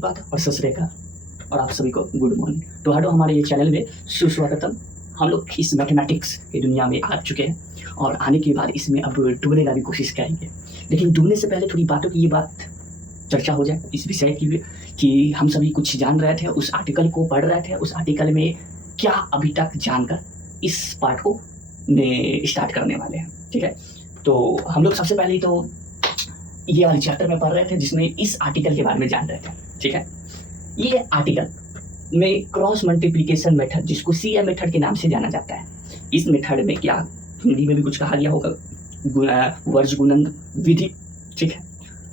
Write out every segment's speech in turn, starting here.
पानीपत और सत श्री अकाल और आप सभी को गुड मॉर्निंग। तो हटो हमारे ये चैनल में सुस्वागतम। हम लोग इस मैथमेटिक्स की दुनिया में आ चुके हैं और आने के बाद इसमें अब डूबने का भी कोशिश करेंगे, लेकिन डूबने से पहले थोड़ी बातों की ये बात चर्चा हो जाए इस विषय की भी कि हम सभी कुछ जान रहे थे, उस आर्टिकल को पढ़ रहे थे, उस आर्टिकल में क्या अभी तक जानकर इस पार्ट को स्टार्ट करने वाले हैं। ठीक है, तो हम लोग सबसे पहले तो ये वाले चैप्टर में पढ़ रहे थे जिसमें इस आर्टिकल के बारे में जान रहे थे। ठीक है, ये आर्टिकल में क्रॉस मल्टीप्लिकेशन मेथड, जिसको सीएम मेथड के नाम से जाना जाता है, इस मेथड में क्या हिंदी में भी कुछ कहा गया होगा, वर्ज गुणन विधि। ठीक है,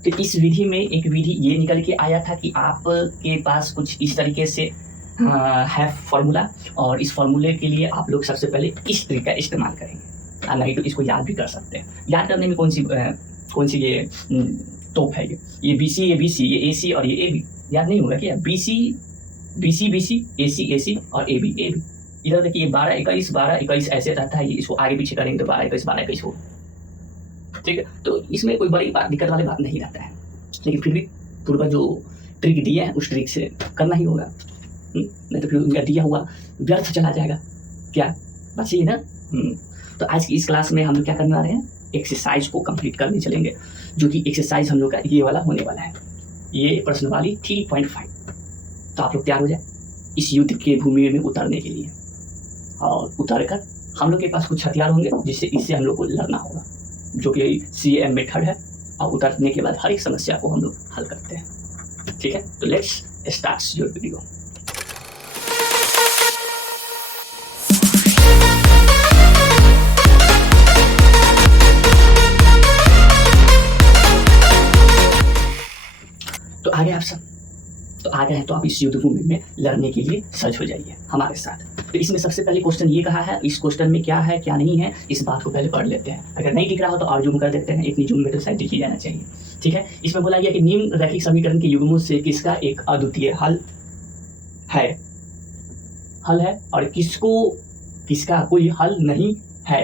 तो इस विधि में एक विधि ये निकल के आया था कि आपके पास कुछ इस तरीके से है फॉर्मूला, और इस फॉर्मूले के लिए आप लोग सबसे पहले इस ट्रिक का इस्तेमाल करेंगे, नहीं तो इसको याद भी कर सकते हैं। याद करने में कौन सी ये तोप है, ये BC, ये BC, ये AC और ये AB याद नहीं होगा क्या? BC BC BC, AC AC और AB AB। इधर देखिए ये 12 21 12 21 ऐसे रहता है, ये इसको आगे पीछे करेंगे तो 12 21 12 21 होगा। ठीक है, तो इसमें कोई बड़ी दिक्कत वाली बात नहीं रहता है, लेकिन फिर भी पूर्वज जो ट्रिक दिए हैं उस ट्रिक से करना ही होगा, नहीं तो फिर उनका दिया हुआ व्यर्थ चला जाएगा। क्या बस ये ना। तो आज की इस क्लास में हम लोग क्या करने वाले हैं, एक्सरसाइज को कंप्लीट करने चलेंगे, जो कि एक्सरसाइज हम लोग का ये वाला होने वाला है, ये प्रश्नावली 3.5। तो आप लोग तैयार हो जाए इस युद्ध के भूमि में उतरने के लिए, और उतर कर हम लोग के पास कुछ हथियार होंगे जिससे इससे हम लोग को लड़ना होगा, जो कि CM मेथड है, और उतरने के बाद हर एक समस्या को हम लोग हल करते हैं। ठीक है, तो लेट्स स्टार्ट योर वीडियो। तो आ गए आप सब, तो आ गए हैं, तो आप इस युद्ध भूमि में लड़ने के लिए सज्ज हो जाइए हमारे साथ। तो इसमें सबसे पहले क्वेश्चन ये कहा है, इस क्वेश्चन में क्या है क्या नहीं है इस बात को पहले पढ़ लेते हैं। अगर नहीं दिख रहा हो तो और जूम कर देते हैं, इतनी जूम में तो शायद दिख ही जाना चाहिए। ठीक है, इसमें बोला गया कि निम्न रैखिक समीकरण के युग्मों से किसका एक अद्वितीय हल है और किसका कोई हल नहीं है,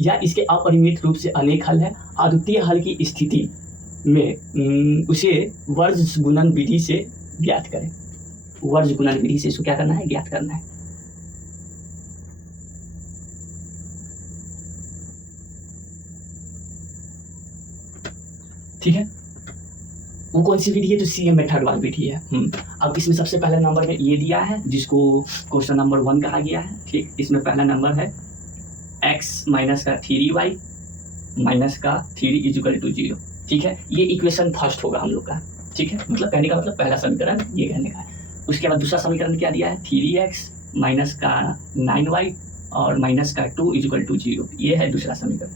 या इसके अपरिमित रूप से अनेक हल है। अद्वितीय हल की स्थिति में उसे वर्ज गुणन विधि से ज्ञात करें। वर्ज गुणन विधि से इसको क्या करना है, ज्ञात करना है। ठीक है, वो कौन सी विधि है, जो CM मेथड वाली विधि है। अब इसमें सबसे पहले नंबर में ये दिया है जिसको क्वेश्चन नंबर 1 कहा गया है। ठीक, इसमें पहला नंबर है x माइनस का 3y माइनस का 3 इक्वल टू 0। ठीक है, ये इक्वेशन फर्स्ट होगा हम लोग का। ठीक है, मतलब कहने का मतलब पहला समीकरण ये कहने का है। उसके बाद दूसरा समीकरण क्या दिया है, 3x माइनस का 9y और माइनस का 2 इक्वल टू 0, ये है दूसरा समीकरण।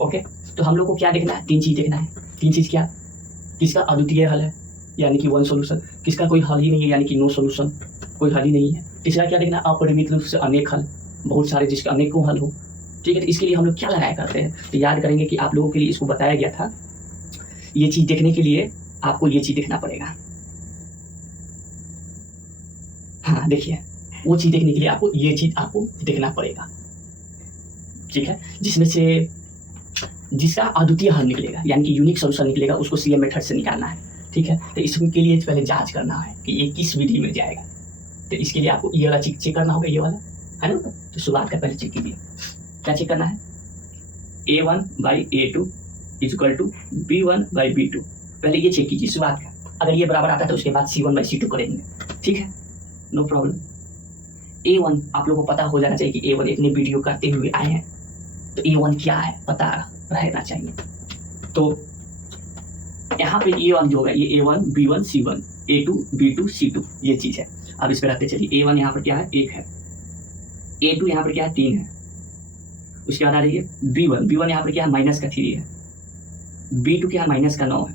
ओके, तो हम लोग को क्या देखना है, 3 चीज देखना है। 3 चीज क्या, किसका अद्वितीय हल है यानी कि 1 सोल्यूशन, किसका कोई हल ही नहीं है यानी कि नो सोल्यूशन, कोई हल ही नहीं है। तीसरा क्या देखना, अपरिमित रूप से अनेक हल, बहुत सारे जिसके अनेकों हल हो। ठीक है, तो इसके लिए हम लोग क्या लगाया करते हैं, तो याद करेंगे कि आप लोगों के लिए इसको बताया गया था, ये चीज देखने के लिए आपको ये चीज देखना पड़ेगा। हाँ देखिए, वो चीज देखने के लिए आपको ये चीज आपको देखना पड़ेगा। ठीक है, जिसमें से जिसका अद्वितीय हल निकलेगा यानी कि यूनिक सॉल्यूशन निकलेगा, उसको CM मेथड से निकालना है। ठीक है, तो इसके लिए पहले जांच करना है कि ये किस विधि में जाएगा। तो इसके लिए आपको ये वाला चेक करना होगा, ये वाला है ना। तो शुरुआत का पहले चेक कीजिए, क्या चेक करना है, A1/A2 इक्वल टू B1/B2। पहले ये चेक कीजिए शुरुआत का, अगर ये बराबर आता है तो उसके बाद C1/C2 करेंगे। ठीक है, नो प्रॉब्लम। A1 आप लोगों को पता हो जाना चाहिए कि A1 इतने वीडियो करते हुए आए हैं, तो A1 क्या है पता रहना चाहिए। तो यहाँ पे A1 जो होगा, ये A1 B1 C1 A2 B2 C2 ये चीज है। अब इस पर रखते चलिए, A1 यहाँ पर क्या है, 1 है, A2 यहाँ पर क्या है, 3 है। उसके बाद आ रही है B1 यहाँ पर क्या है, माइनस का 3 है। B2 क्या है, माइनस का 9 है।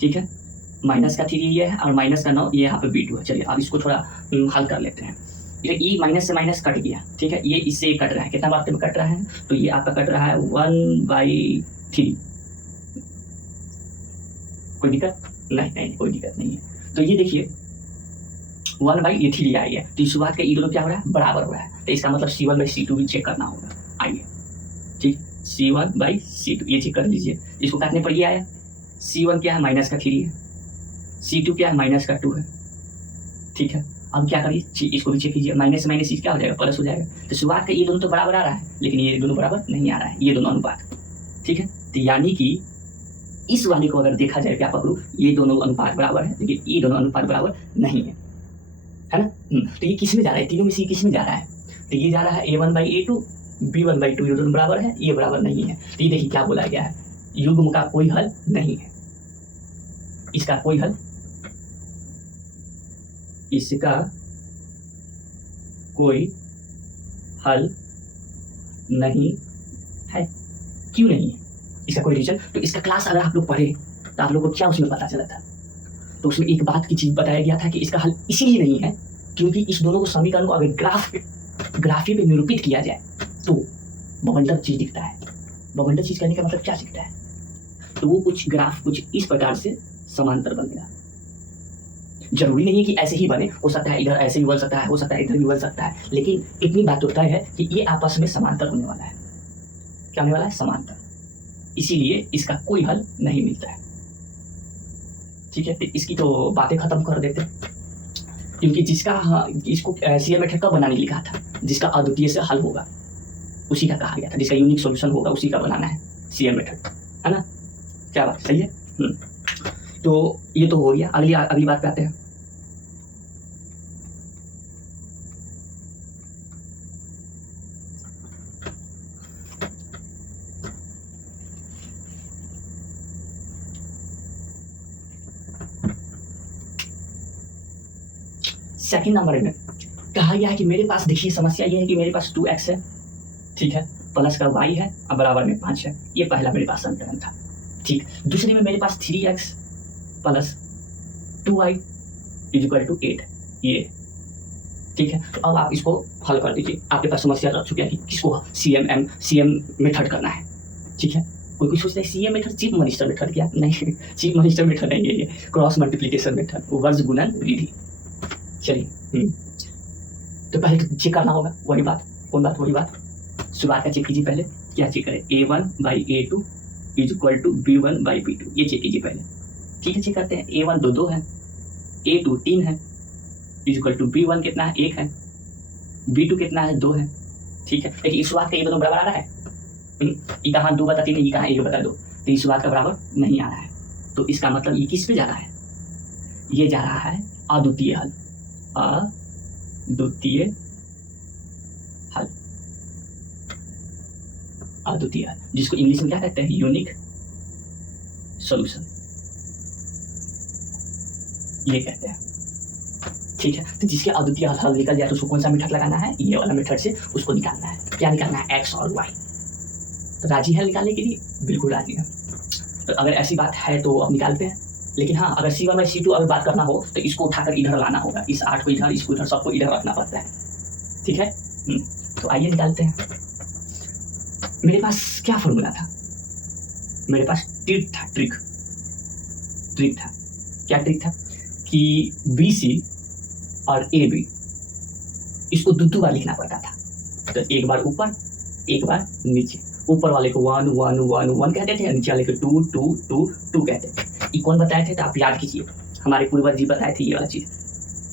ठीक है, माइनस का 3 ये है और माइनस का 9 ये यहाँ पे B2 है। चलिए अब इसको थोड़ा हल कर लेते हैं। ये माइनस से माइनस कट गया। ठीक है, ये इससे कट रहा है, कितना मात्रा में कट रहा है, तो ये आपका कट रहा है 1/3। कोई दिक्कत नहीं, कोई दिक्कत नहीं है। तो ये देखिए 1/3 आ गया, तो इस शुरुआत का दोनों क्या हो रहा है, बराबर हो रहा है। तो इसका मतलब C1/C2 भी चेक करना होगा। आइए, ठीक, C1/C2 ये चेक कर लीजिए। इसको काटने पर ये आया, C1 क्या है, माइनस का 3 है, C2 क्या है, माइनस का 2 है। ठीक है, अब क्या करिए, इसको भी चेक कीजिए, माइनस से माइनस क्या हो जाएगा, प्लस हो जाएगा। तो शुरुआत का ये दोनों तो बराबर आ रहा है, लेकिन ये दोनों बराबर नहीं आ रहा है, ये दोनों अनुपात। ठीक है, तो यानी कि इस वाले को अगर देखा जाए, क्या पकड़ू, ये दोनों अनुपात बराबर है, लेकिन ये दोनों अनुपात बराबर नहीं है ना। तो ये किस में जा रहा है, तीनों में से किस में जा रहा है, तो ये जा रहा है A1/A2, B1/2, ये दोनों बराबर है, ये बराबर नहीं है। तो ये देखिए क्या बोला गया है, युग्म का कोई हल नहीं है, इसका कोई हल, इसका कोई हल नहीं है। क्यों नहीं है, इसका कोई रीजन, तो इसका क्लास अगर आप लोग पढ़े तो आप लोग को क्या उसमें पता चला था, तो उसमें एक बात की चीज बताया गया था कि इसका हल इसीलिए नहीं है क्योंकि इस दोनों को समीकरण को अगर ग्राफी पे निरूपित किया जाए तो बवंडर चीज दिखता है। बवंडर चीज करने का मतलब क्या दिखता है, तो वो कुछ ग्राफ कुछ इस प्रकार से समांतर बनेगा। जरूरी नहीं है कि ऐसे ही बने, हो सकता है इधर ऐसे भी बन सकता है, हो सकता है इधर भी बन सकता है, लेकिन इतनी बात तो तय है कि ये आपस में समांतर होने वाला है। क्या होने वाला है, समांतर, इसीलिए इसका कोई हल नहीं मिलता है। ठीक है, तो इसकी तो बातें खत्म कर देते हैं, क्योंकि जिसका इसको सीएम मेथड कब बनाने लिखा था, जिसका अद्वितीय से हल होगा उसी का कहा गया था, जिसका यूनिक सॉल्यूशन होगा उसी का बनाना है सीएम मेथड, है ना। क्या बात सही है। तो ये तो हो गया, अगली बात पे आते हैं। सेकंड नंबर में कहा गया है कि मेरे पास, देखिए समस्या ये है कि मेरे पास 2x है, ठीक है, प्लस का y है और बराबर में 5 है, ये पहला मेरे पास समीकरण था। ठीक, दूसरे में मेरे पास 3x plus 2y equal to 8, ये ठीक है। तो अब आप इसको हल कर दीजिए, आपके पास समस्या रह चुकी है कि किसको सीएम मेथड करना है। ठीक है, कोई सोचता है CM method chief minister method, क्या नहीं, चीफ मिनिस्टर मेथड नहीं है, ये क्रॉस मल्टीप्लिकेशन मेथड, वर्ग गुणन विधि। चलिए, तो पहले तो चेक करना होगा, वही बात, कौन बात, वही बात, शुरुआत का चेक कीजिए। पहले क्या चेक करें, A1/A2 इक्वल टू B1/B2, ये चेक कीजिए पहले। ठीक है, चेक करते हैं, A1 2 है, A2 3 है, इक्वल टू B1 कितना है, 1 है, B2 कितना है, 2 है। ठीक है, लेकिन इस बात का ये दोनों बराबर आ रहा है, ये कहाँ 2/3 है, ये कहाँ 1/2, तो इस बात का बराबर नहीं आ रहा है। तो इसका मतलब ये किस पे जा रहा है, ये जा रहा है अद्वितीय हल, अद्वितीय हल, अद्वितीय हल, जिसको इंग्लिश में क्या कहते हैं, यूनिक सॉल्यूशन, ये कहते हैं। ठीक है, तो जिसके अद्वितीय हल निकल जाए तो उसको कौन सा मेथड लगाना है, ये वाला मेथड से उसको निकालना है। क्या निकालना है, x और y। तो राजी है निकालने के लिए, बिल्कुल राजी है। तो अगर ऐसी बात है तो अब निकालते हैं, लेकिन हाँ, अगर C1/C2 अगर बात करना हो तो इसको उठाकर इधर लाना होगा, इस 8 को इधर, इसको इधर, सबको इधर रखना पड़ता है। ठीक है, तो आइए निकालते हैं। मेरे पास क्या फॉर्मूला था, मेरे पास ट्रिक था। क्या ट्रिक था कि BC और AB इसको दो बार लिखना पड़ता था, तो एक बार ऊपर एक बार नीचे। ऊपर वाले को 1 1 1 1 कहते थे, नीचे वाले को 2 2 2 2 कहते थे। ये कौन बताए थे, तो आप याद कीजिए, हमारे पूर्वज जी बताए थे ये वाला चीज।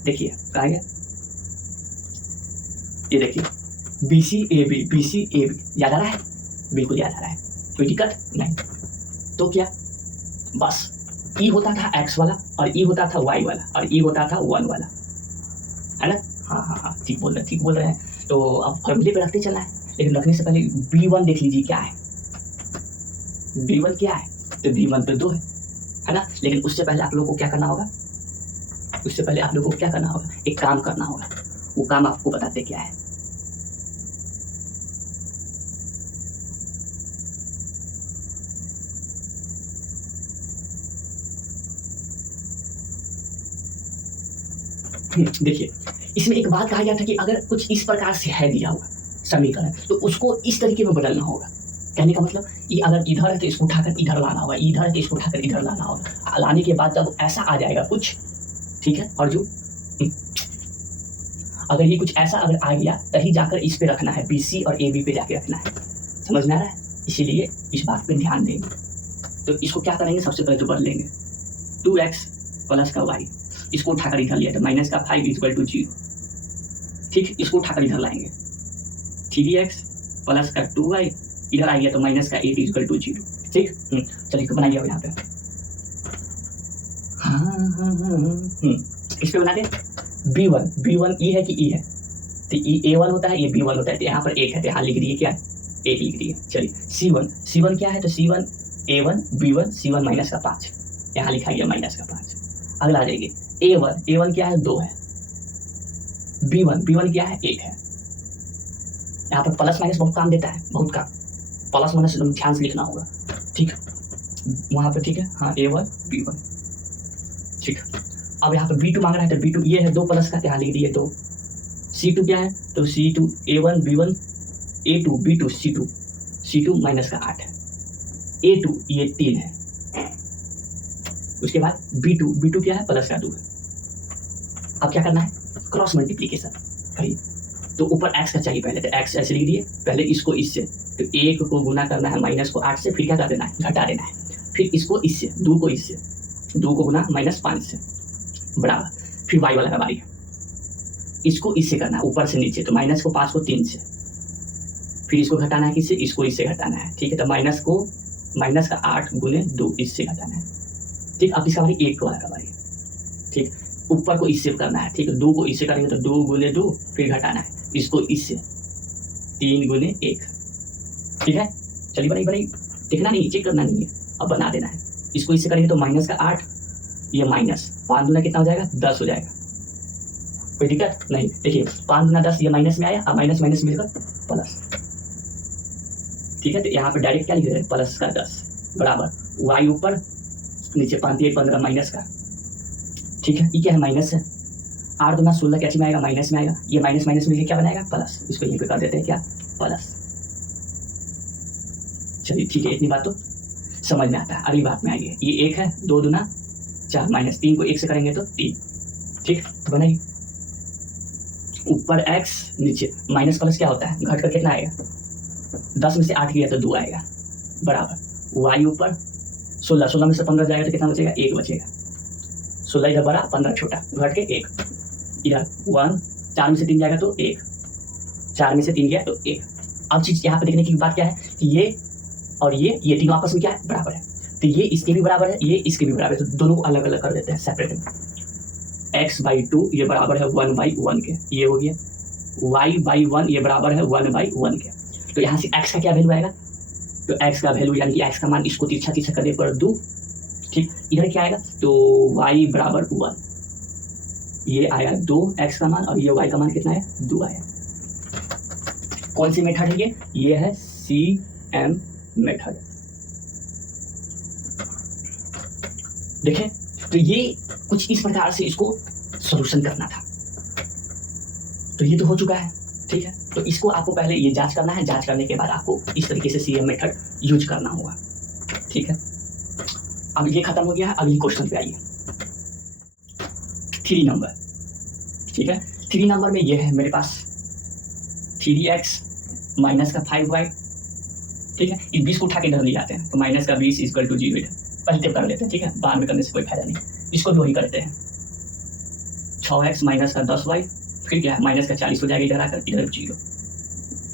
देखिए कहा गया, ये देखिए BC AB याद आ रहा है, बिल्कुल याद आ रहा है, कोई दिक्कत नहीं। तो क्या, बस E होता था x वाला और E होता था y वाला और E होता था 1 वाला, है ना। हाँ, ठीक बोल रहे हैं। तो अब फॉर्मूले पे रखते चलना है, लेकिन रखने से पहले B1 देख लीजिए क्या है, B1 क्या है, तो B1 तो 2 है ना। लेकिन उससे पहले आप लोगों को क्या करना होगा, एक काम करना होगा, वो काम आपको बताते क्या है। देखिए, इसमें एक बात कहा गया था कि अगर कुछ इस प्रकार से है दिया हुआ समीकरण तो उसको इस तरीके में बदलना होगा। कहने का मतलब, ये अगर इधर है तो इसको उठाकर इधर लाना होगा, इधर है तो इसको उठाकर इधर लाना होगा। लाने के बाद जब ऐसा आ जाएगा कुछ, ठीक है, और जो अगर ये कुछ ऐसा अगर आ गया तभी जाकर इस पे रखना है, BC और AB पे जाके रखना है, समझ में आ रहा है। इसीलिए इस बात पे ध्यान देंगे, तो इसको क्या करेंगे, सबसे पहले तो बदलेंगे 2x प्लस का y, इसको उठाकर इधर लिया था माइनस का 5 इक्वल टू 0। ठीक, इसको उठाकर इधर लाएंगे 3x प्लस का 2y, इधर आ गया तो माइनस का 8 इक्वल टू 0। ठीक, चलिए बनाइए अब यहाँ पे। इस पे बना दे b1 e है कि e है, तो e a1 होता है, ये b1 होता है, तो यहाँ पर 1 है तो यहाँ लिख दिए क्या 8 लिख दिए। चलिए c1 क्या है, तो c1 a1 b1 c1 minus का 5, यहाँ लिखा गया माइनस का 5। अगला आ जाएगी a1 क्या है 2 है, b1 क्या है 1 है। यहाँ पर प्लस माइनस बहुत काम देता है, बहुत काम, प्लस माइनस एकदम ध्यान से लिखना होगा। ठीक है, वहाँ पर ठीक है, हाँ a1 b1। ठीक, अब यहाँ पर b2 मांग रहा है, तो b2 ये है 2 प्लस का, यहाँ लिख दिए 2। c2 क्या है, तो c2 a1 b1 a2 b2 c2 minus का 8 है, a2 ये 3 है। उसके बाद b2 क्या है, प्लस का 2 है। अब क्या करना है, क्रॉस मल्टीप्लीकेशन करिए, तो ऊपर x का चाहिए पहले, तो x ऐसे लिख दिए, पहले इसको इससे, तो 1 को गुना करना है माइनस को 8 से, फिर क्या कर देना है, घटा देना है, फिर इसको इससे 2 को इससे, 2 को गुना माइनस 5 से बराबर, फिर y वाला का बारी, इसको इससे करना है ऊपर से नीचे, तो माइनस को 5 को 3 से, फिर इसको घटाना है किससे, इसको इससे घटाना है। ठीक है, तो माइनस का 8 गुने 2 इससे घटाना है। ठीक, अब इसका बारी 1 वाला का बारी। ठीक, ऊपर को इससे करना है। ठीक है, 2 को इससे करेंगे तो 2 गुने 2, फिर घटाना है, इसको इससे 3 गुने 1। ठीक है, चलिए बनाई देखना नहीं, चेक करना नहीं है, अब बना देना है। इसको इससे करेंगे तो माइनस का 8, ये माइनस 5 गुना कितना हो जाएगा, 10 हो जाएगा। कोई दिक्कत नहीं, देखिए 5 गुना 10, ये माइनस में आया, अब माइनस माइनस मिलकर प्लस। ठीक है, तो यहाँ पर डायरेक्ट क्या लिख रहे हैं, प्लस का 10 बराबर y ऊपर नीचे 5 8 15 माइनस का। ठीक है, ये क्या है, माइनस है, 8 गुना 16 क्या में आएगा, माइनस में आएगा, ये माइनस माइनस मिलकर क्या बनाएगा, प्लस। इसको यहीं पे कर देते हैं क्या, प्लस। चलिए ठीक है, इतनी बात तो समझ में आता है। अगली बात में आइए, ये 1 है, 2 दूना 4 माइनस 3 को 1 से करेंगे तो 3। ठीक, तो बनाइए ऊपर x नीचे माइनस प्लस क्या होता है, घट कर कितना आएगा, 10 में से 8 गया तो 2 आएगा बराबर y ऊपर 16 में से 15 जाएगा तो कितना बचेगा, 1 बचेगा। 16 इधर बड़ा 15 छोटा, घट के 1, इधर 1, 4 में से 3 जाएगा तो 1, 4 में से 3 गया तो 1। अब चीज यहाँ पे देखने की बात क्या है कि ये और ये तीनों आपस में क्या है, बराबर है, तो ये इसके भी बराबर है, ये इसके भी बराबर है, तो दोनों को अलग अलग कर देते हैं, सेपरेट। x/2 ये बराबर है 1/1 के, ये हो गया। y/1 ये बराबर है 1/1 के। तो यहाँ से x का क्या वैल्यू आएगा, तो x का वैल्यू यानी कि x का मान इसको तिरछा करने पर 2। ठीक, इधर क्या आएगा, तो y बराबर 1, ये आया 2 x का मान, और ये y का मान कितना है, 2 आया। कौन सी मेथड है ये है CM मेथड। देखें, तो ये कुछ इस प्रकार से इसको सॉल्यूशन करना था। तो ये तो हो चुका है। ठीक है, तो इसको आपको पहले ये जांच करना है, जांच करने के बाद आपको इस तरीके से CM मेथड यूज करना होगा। ठीक है, अब ये खत्म हो गया है, अगली क्वेश्चन पे आइए 3 नंबर। ठीक है, 3 नंबर में ये है मेरे पास 3x माइनस का 5y। ठीक है, इस 20 को उठा के इधर ले जाते हैं, तो माइनस का 20 इक्वल टू 0 पहले कर लेते हैं। ठीक है, बाद में करने से कोई फायदा नहीं, इसको भी वही करते हैं। 6x माइनस का 10y, फिर क्या है, माइनस का 40 हो जाएगा, इधर आकर इधर 0।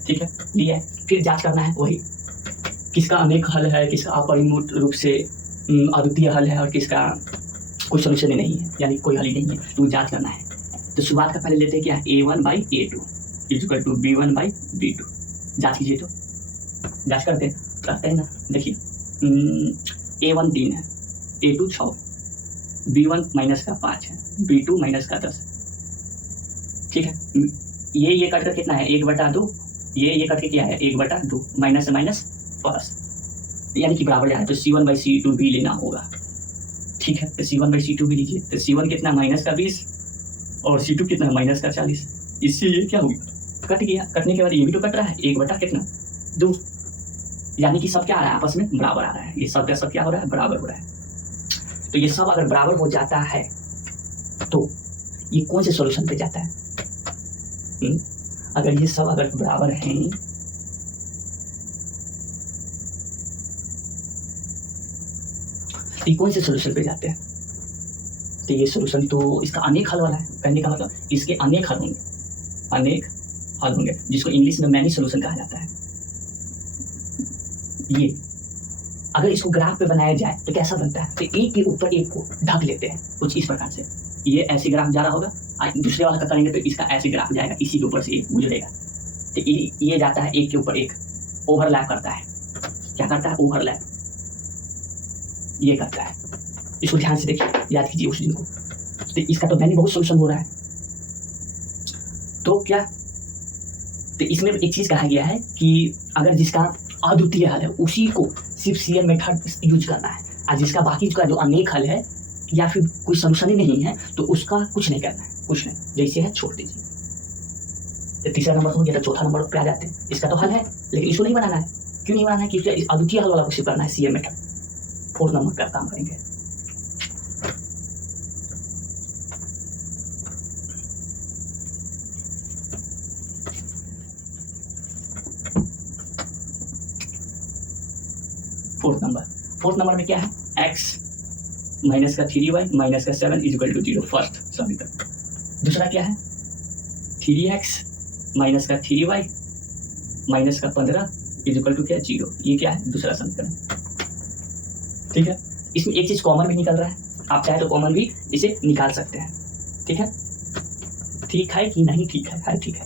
ठीक है, लिया है, फिर जांच करना है वही, किसका अनेक हल है, किसका अपरिमेय रूप से अद्वितीय हल है, और किसका कोई सोल्यूशन ही नहीं है, यानी कोई हल ही नहीं है, तो जांच करना है। तो शुरुआत का पहले लेते हैं क्या, a1/a2 इक्वल टू b1/b2। जांच कीजिए, तो जांच करते हैं ना। देखिए a1 3 है, a2 6 है, b1 माइनस का 5 है, b2 माइनस का 10 है। ठीक है, ये कट कर कितना है, 1/2, ये कट के क्या है, 1/2, माइनस से माइनस प्लस, यानी कि बराबर है, तो c1/c2 भी लेना होगा। ठीक है, तो c1/c2 भी लीजिए, तो c1 कितना, माइनस का 20, और c2 कितना है, माइनस का 40। इससे ये क्या हो गया, कट गया, कटने के बाद ये भी तो कट रहा है, 1/2, यानी कि सब क्या आ रहा है, आपस में बराबर आ रहा है, ये सब का सब क्या हो रहा है, बराबर हो रहा है। तो ये सब अगर बराबर हो जाता है तो ये कौन से सॉल्यूशन पे जाता है, अगर ये सब अगर बराबर हैं, तो ये कौन से सोल्यूशन पे जाते हैं? तो ये सोल्यूशन तो इसका अनेक हल वाला है। कहने का मतलब इसके अनेक हल होंगे, अनेक हल होंगे, जिसको इंग्लिश में मैनी सोल्यूशन कहा जाता है। ये अगर इसको ग्राफ पे बनाया जाए तो कैसा बनता है? तो एक के ऊपर एक को ढक लेते हैं कुछ इस प्रकार से। ये ऐसे ग्राफ जा रहा होगा, दूसरे वाला का करेंगे तो इसका ऐसे ग्राफ जाएगा, इसी के ऊपर से एक गुजरेगा। तो ये जाता है एक के ऊपर एक, ओवरलैप करता है। क्या करता है? ओवरलैप ये करता है। इसको ध्यान से देखिए, याद कीजिए उस दिन को। तो इसका तो मैंने बहुत सोल्यूशन हो रहा है। तो क्या, तो इसमें एक चीज कहा गया है कि अगर जिसका अद्वितीय हल है उसी को सिर्फ सीएम मेथड यूज करना है, और जिसका बाकी का जो अनेक हल है या फिर कोई सोल्यूशन ही नहीं है तो उसका कुछ नहीं करना है, कुछ नहीं, जैसे है छोड़ दीजिए। तो तीसरा नंबर हो गया, तो चौथा नंबर पे आ जाते हैं। इसका तो हल है लेकिन इसको नहीं बनाना है। क्यों नहीं बनाना है? क्योंकि अद्वितीय हल वाला को सिर्फ करना है सीएम मेथड। फोर्थ नंबर पे आप काम करेंगे। फोर्थ नंबर में क्या है? x माइनस का 3y माइनस का 7 इज इक्वल टू 0, फर्स्ट समीकरण। दूसरा क्या है? 3x माइनस का 3y माइनस का 15 इज इक्वल टू क्या? 0। ये क्या है? दूसरा समीकरण। ठीक है, इसमें एक चीज कॉमन भी निकल रहा है, आप चाहे तो कॉमन भी इसे निकाल सकते हैं। ठीक है, ठीक है कि नहीं? ठीक है, ठीक है,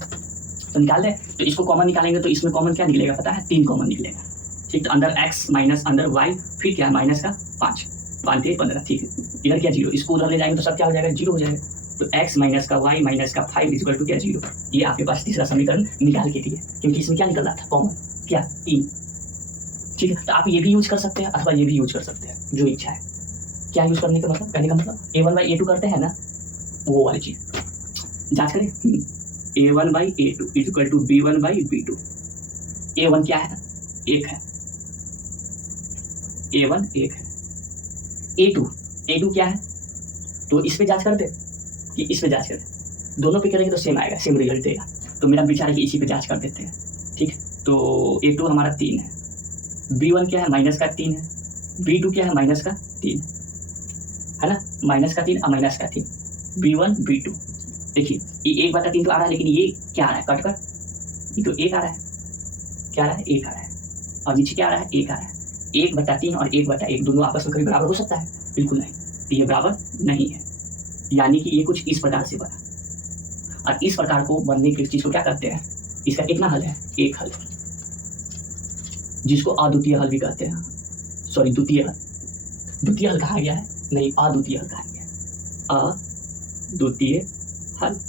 तो निकाल दें। तो इसको कॉमन निकालेंगे तो इसमें कॉमन क्या निकलेगा पता है? 3 कॉमन निकलेगा। ठीक, तो अंदर x माइनस अंदर y, फिर क्या है? माइनस का 5, 5 × 15। ठीक है, इधर क्या 0, इसको उधर ले जाएंगे तो सब क्या हो जाएगा? 0 हो जाएगा। तो x माइनस का y माइनस का 5 इज इक्वल टू क्या? 0। ये आपके पास तीसरा समीकरण निकाल के दिए, क्योंकि इसमें क्या निकल रहा था? कॉमन क्या? 3। ठीक है, तो आप ये भी यूज कर सकते हैं अथवा ये भी यूज कर सकते हैं, जो इच्छा है। क्या यूज करने का मतलब? कहने का मतलब a1/a2 करते हैं ना, वो वाली चीज जांच करें। a1/a2 is equal to b1/b2। a1 क्या है? 1 है, a1 1 है। a2 क्या है? तो इस पे जांच करते कि इस पे जांच करते, दोनों पे करेंगे तो सेम आएगा, सेम रिजल्ट देगा। तो मेरा विचार है कि इसी पे जांच कर देते हैं। ठीक है, तो a2 हमारा 3 है, b1 क्या है? माइनस का 3 है, b2 क्या है? माइनस का 3 है ना, माइनस का 3 और माइनस का 3, b1 b2। देखिए ये 1/3 तो आ रहा है, लेकिन ये क्या आ रहा है? कट कर, ये तो 1 आ रहा है। क्या आ रहा है? 1 आ रहा है। और नीचे क्या आ रहा है? 1 आ रहा है। 1/3 और 1/1 दोनों आपस में कभी बराबर हो सकता है? बिल्कुल नहीं, तो ये बराबर नहीं है। यानी कि ये कुछ इस प्रकार से बना, और इस प्रकार को बनने की चीज को क्या कहते हैं? इसका कितना हल है? एक हल, जिसको अद्वितीय हल भी कहते हैं। सॉरी, द्वितीय हल। द्वितीय हल कहा गया है, नहीं अद्वितीय हल कहा गया है। अद्वितीय हल,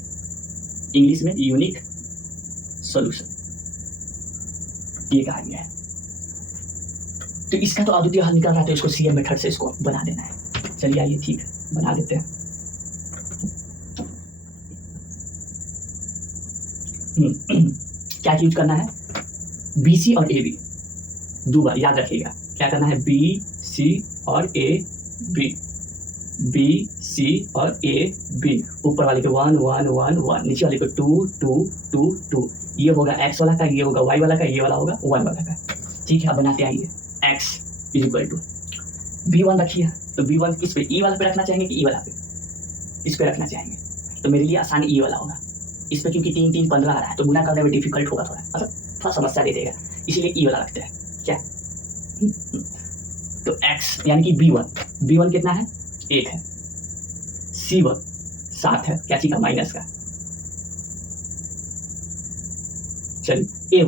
इंग्लिश में यूनिक सॉल्यूशन, ये कहा गया है। तो इसका तो अद्वितीय हल निकल रहा है, तो इसको सीएम मेथड से इसको बना देना है। चलिए आइए, ठीक है, बना देते हैं। क्या यूज करना है? BC और AB, दो बार याद रखिएगा। क्या करना है? BC और AB, BC और AB। ऊपर वाले के 1 1 1 1, नीचे वाले को 2 2 2 2। ये होगा x वाला का, ये होगा y वाला का, ये वाला होगा 1 वाला का। ठीक है, अब बनाते आइए। x is equal to b1 रखिए, तो b1 किस पे? e वाला पे रखना चाहेंगे कि e वाला पे? इस पे रखना चाहेंगे, तो मेरे लिए आसानी e वाला होगा। इस पे क्योंकि 3 3 15 आ रहा है, तो गुना करने में डिफिकल्ट होगा थोड़ा, मतलब थोड़ा समस्या दे देगा, इसीलिए e वाला रखते हैं। क्या? तो x यानी कि b1 कितना है? 1 है। c1 7 है, क्या चीज का? माइनस का। चलिए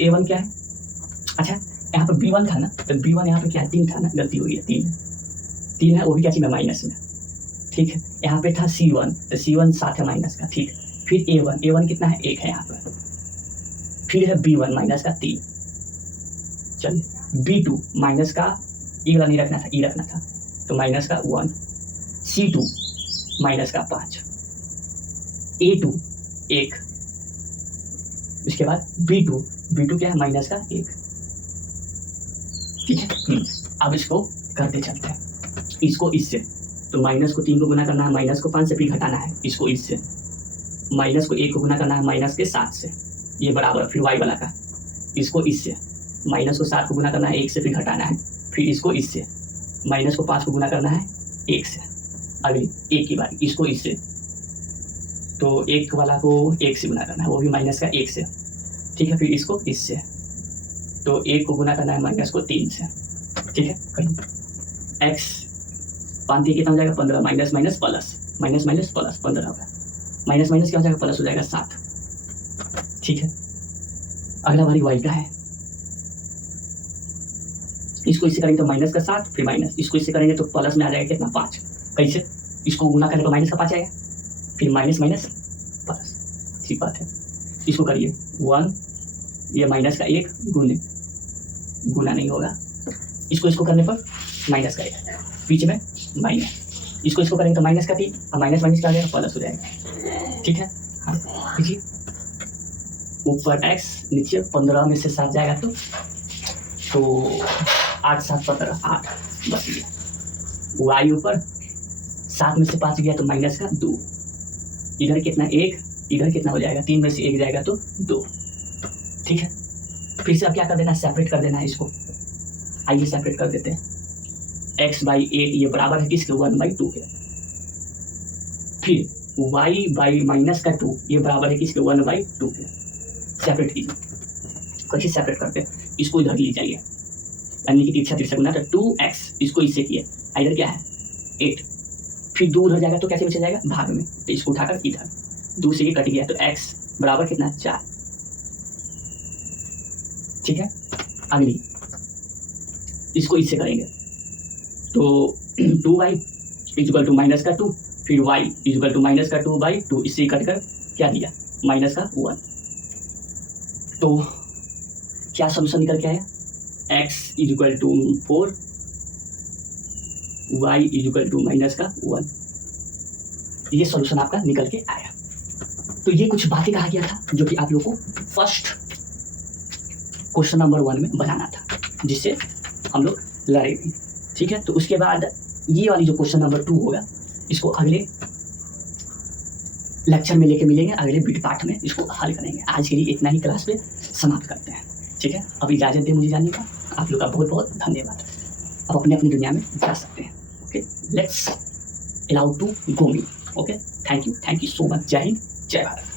a1 क्या है? अच्छा, यहाँ पर b1 था ना, तो b1 यहाँ पे क्या है? 3 था ना, गलती हुई है, 3 है, वो भी क्या चीज में? माइनस में। ठीक है, यहाँ पे था c1, तो c1 7 है माइनस का। ठीक, फिर a1 कितना है? 1 है यहाँ पर। फिर है b1 माइनस का 3। चलिए b2 माइनस का, ये वाला नहीं रखना था, e रखना था, तो माइनस का 1। c2 माइनस का 5, a2 1। इसके बाद b2 क्या है? माइनस का 1। ठीक है, अब इसको करते चलते हैं, इसको इससे, तो माइनस को 3 को गुना करना है, माइनस को 5 से, फिर घटाना है इसको इससे, माइनस को 1 को गुना करना है माइनस के 7 से, ये बराबर, फिर y वाला का, इसको इससे, माइनस को 7 को गुना करना है 1 से, फिर घटाना है, फिर इसको इससे, माइनस को 5 को गुना करना है 1 से। अगली 1 की बारी, इसको इससे, तो 1 वाला को 1 से गुना करना है, वो भी माइनस का 1 से। ठीक है, फिर इसको इससे, तो 1 को गुना करना है माइनस को 3 से। ठीक है, करिए। x 5 3 कितना हो जाएगा 15, minus minus plus, minus minus plus 15 होगा, माइनस माइनस क्या हो जाएगा प्लस हो जाएगा 7। ठीक है, अगला बारी y का है, इसको इससे करेंगे तो माइनस का 7, फिर माइनस, इसको इससे करेंगे तो प्लस में आ जाएगा कितना 5। कैसे, इसको गुना करें तो माइनस का 5 आएगा, फिर माइनस माइनस प्लस। ठीक बात है, इसको करिए 1, ये माइनस का 1 गुना नहीं होगा, इसको करने पर माइनस का 1, बीच में माइनस, इसको करेंगे तो माइनस का 3, और माइनस माइनस क्या आ जाएगा प्लस हो जाएगा। ठीक है, हाँ कीजिए, ऊपर x नीचे 15 में से 7 जाएगा तो 8 7 15 8 बच गया। y ऊपर 7 में से 5 गया तो माइनस का 2, इधर कितना 1, इधर कितना हो जाएगा 3 में से 1 जाएगा तो 2। ठीक है, फिर से अब क्या कर देना है, सेपरेट कर देना है इसको। आइए सेपरेट कर देते हैं, x/8 ये बराबर है किसके 1/2 के, फिर y/ माइनस का 2 ये बराबर है किसके 1/2 के। सेपरेट कीजिए, कैसे सेपरेट करते हैं, इसको इधर ले जाइए, यानी कि तिरछा तिरछा गुना, तो 2x इसको इससे किए, इधर क्या है 8, फिर 2 उधर जाएगा तो कैसे बचा जाएगा भाग में, तो इसको उठाकर इधर 2 से ये कट गया, तो x बराबर कितना 4। ठीक है, अगली इसको इससे करेंगे तो 2y इक्वल टू माइनस का 2, फिर y इक्वल टू माइनस का 2/2, इससे कट कर क्या दिया माइनस का 1। तो क्या सॉल्यूशन निकल के आया, x equal to 4, y equal to minus का 1, ये सॉल्यूशन आपका निकल के आया। तो ये कुछ बातें कहा गया था जो कि आप लोगों को फर्स्ट क्वेश्चन नंबर 1 में बनाना था, जिससे हम लोग लड़ेंगे। ठीक है, तो उसके बाद ये वाली जो क्वेश्चन नंबर 2 होगा, इसको अगले लेक्चर में लेके मिलेंगे, अगले बीट पार्ट में इसको हल करेंगे। आज के लिए इतना ही क्लास पे समाप्त करते हैं। ठीक है, अब इजाज़त दें मुझे जाने का, आप लोग का बहुत बहुत धन्यवाद। अब अपने अपनी दुनिया में जा सकते हैं। Okay, let's allow to go me. Okay, thank you so much. जय हिंद, जय भारत।